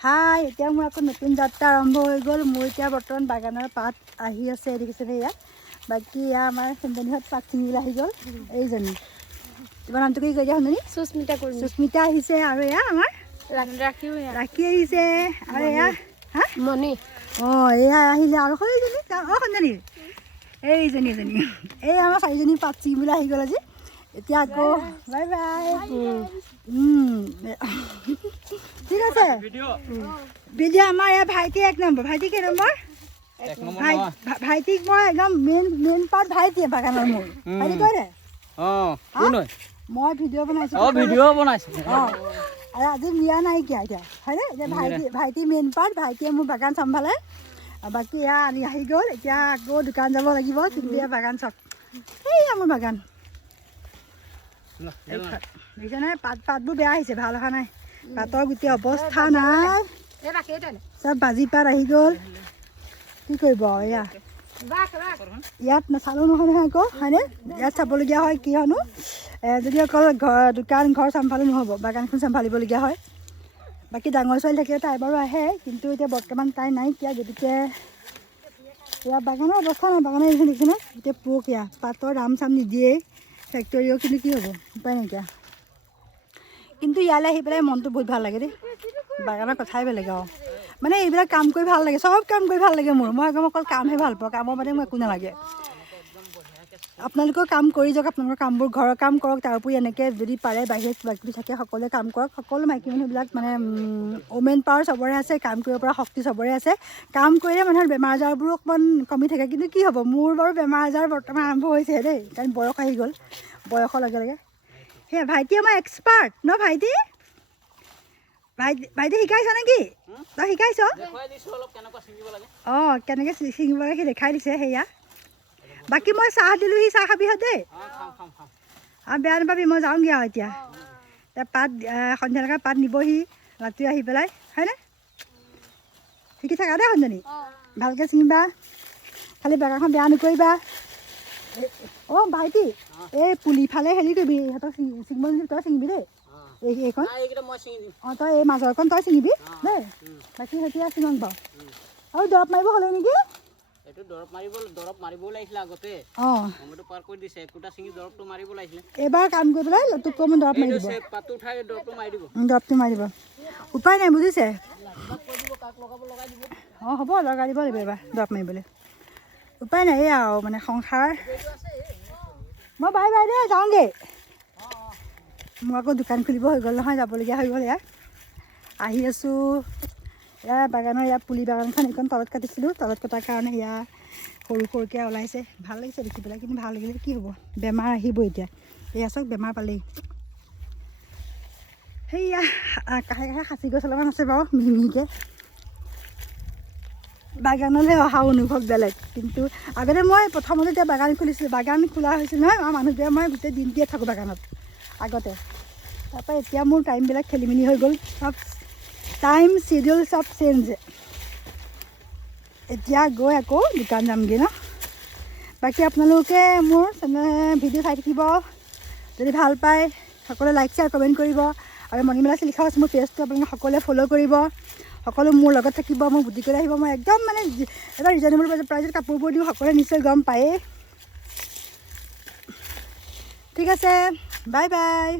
হাই এতিয়া মোৰ আকৌ নতুন যাত্ৰা আৰম্ভ হৈ গ'ল মোৰ এতিয়া বৰ্তমান বাগানৰ পাত আহি আছে দেখিছেনে ইয়াত বাকী এয়া আমাৰ সুন্দৰীহঁত পাত ছিঙিবলৈ আহি গ'ল এইজনী তোমাৰ নামটো কি কৈ দিয়া সুন্দৰী সুস্মিতা আহিছে আৰু এয়া আমাৰ ৰাখি আহিছে আৰু এয়া হা মণি এয়া আহিলে আৰু সৈজনী সুন্দৰী এইজনী এই আমাৰ চাৰিজনী পাত ছিঙিবলৈ আহি গ'ল আজি এতিয়া আকৌ বাই বাই ঠিক আছে ভিডিঅ' আমাৰ এয়া ভাইটি 1 নম্বৰ ভাইটি কেই নম্বৰ ভাইটিক মই একদম মেইন পাৰ্ট ভাইটিয়ে বাগানৰ মোৰ ভাইটি কৈ দে মই ভিডিঅ' বনাইছোঁ আৰু আজি মিয়া নাইকিয়া এতিয়া হয়নে এতিয়া ভাইটি মেইন পাৰ্ট ভাইটিয়ে মোৰ বাগান চম্ভালে বাকী এয়া আহি গ'ল এতিয়া আকৌ দোকান যাব লাগিব কিন্তু এয়া বাগান চাওক এই মোৰ বাগান দেখিছে নাই পাতবোৰ বেয়া আহিছে ভাল অহা নাই পাতৰ গোটেই অৱস্থা নাই চব বাজি পাত আহি গ'ল কি কৰিব এয়া ইয়াত নাচালোঁ নহয় আকৌ হয়নে ইয়াত চাবলগীয়া হয় কি হয়নো যদি অকল দোকান ঘৰ চম্ভালো নহ'ব বাগানখন চম্ভালিবলগীয়া হয় বাকী ডাঙৰ ছোৱালী থাকিলে তাই বাৰু আহে কিন্তু এতিয়া বৰ্তমান তাই নাইকিয়া গতিকে ইয়াৰ বাগানৰ অৱস্থা নাই বাগানৰ এইখন দেখিছেনে গোটেই পোক এয়া পাতৰ দাম চাম নিদিয়েই ফেক্টৰীও কিন্তু কি হ'ব উপায় নাইকিয়া কিন্তু ইয়ালৈ আহি পেলাই মনটো বহুত ভাল লাগে দেই বাগানৰ কথাই বেলেগ আৰু মানে এইবিলাক কাম কৰি ভাল লাগে চব কাম কৰি ভাল লাগে মোৰ মই একদম অকল কামহে ভাল পাওঁ কামৰ বাদে মোৰ একো নালাগে আপোনালোকেও কাম কৰি যাওক আপোনালোকৰ কামবোৰ ঘৰৰ কাম কৰক তাৰ উপৰি এনেকৈ যদি পাৰে বাহিৰত কিবা কিবি থাকে সকলোৱে কাম কৰক সকলো মাইকী মানুহবিলাক মানে ওমেন পাৱাৰ চবৰে আছে কাম কৰিব পৰা শক্তি চবৰে আছে কাম কৰিলে মানুহৰ বেমাৰ আজাৰবোৰো অকণমান কমি থাকে কিন্তু কি হ'ব মোৰ বাৰু বেমাৰ আজাৰ বৰ্তমান আৰম্ভ হৈছেহে দেই কাৰণ বয়স আহি গ'ল বয়সৰ লগে লগে সেয়া ভাইটি আমাৰ এক্সপাৰ্ট ন ভাইটি শিকাইছ নেকি তই শিকাইছ কেনেকৈ ছিঙিব লাগে সি দেখাই দিছে সেয়া বাকী মই চাহ দিলোঁ সি চাহ খাবিহঁত দেই বেয়া নাপাবি মই যাওঁগৈ আৰু এতিয়া পাত সন্ধিয়ালৈকে পাত নিবহি ৰাতি আহি পেলাই হয়নে শিকি থাকা দেই সন্ধিয়ানী ভালকৈ ছিঙিবা খালি বাগানখন বেয়া নকৰিবা ভাইটি এই পুলিফালে হেৰি কৰিবি সিহঁতক ছিঙিব নিদিবি তই ছিঙিবি দেই এইখন তই এই মাজৰখন তই ছিঙিবি দেই বাকী এতিয়া ছিঙক বাৰু আৰু দৰৱ মাৰিব হ'লে নেকি এইবাৰ কাম কৰি পেলাই তোক কৈ মই দৰৱ মাৰি দিব দৰৱটো মাৰি দিব উপায় নাই বুজিছে হ'ব লগাই দিব লাগিব এইবাৰ দৰৱ মাৰিবলৈ উপায় নাই এই আৰু মানে সংসাৰ মই বাই বাই দেই যাওঁগৈ মোৰ আকৌ দোকান খুলিব হৈ গ'ল নহয় যাবলগীয়া হৈ গ'ল ইয়াত আহি আছোঁ ইয়াৰ বাগানৰ ইয়াৰ পুলি বাগানখন এইখন তলত কাটিছিলোঁ তলত কটাৰ কাৰণে ইয়াৰ সৰু সৰুকৈ ওলাইছে ভাল লাগিছে দেখি পেলাই কিন্তু ভাল লাগিলে কি হ'ব বেমাৰ আহিব এতিয়া এয়া চাওক বেমাৰ পালেই সেয়া কাষে কাষে খাচী গছ অলপমান আছে বাৰু মিহি মিহিকৈ বাগানলৈ অহা অনুভৱ বেলেগ কিন্তু আগতে মই প্ৰথমতে এতিয়া বাগান খুলিছিলোঁ বাগান খোলা হৈছিল নহয় আমাৰ মানুহটোৱে মই গোটেই দিনটোৱে থাকোঁ বাগানত আগতে তাৰপৰা এতিয়া মোৰ টাইমবিলাক খেলি মেলি হৈ গ'ল চব টাইম চিডিউল চব চেঞ্জ এতিয়া গৈ আকৌ দোকান যামগৈ ন বাকী আপোনালোকে মোৰ ভিডিঅ' চাই থাকিব যদি ভাল পায় সকলোৱে লাইক শ্বেয়াৰ কমেণ্ট কৰিব আৰু মণিমেলা লিখা আছে মোৰ পেজটো আপোনালোকে সকলোৱে ফ'ল' কৰিব সকলো মোৰ লগত থাকিব মোক বুদ্ধি কৰি আহিব মই একদম মানে এটা ৰিজনেবল প্ৰাইজত কাপোৰবোৰ দিওঁ সকলোৱে নিশ্চয় গম পায়েই ঠিক আছে বাই বাই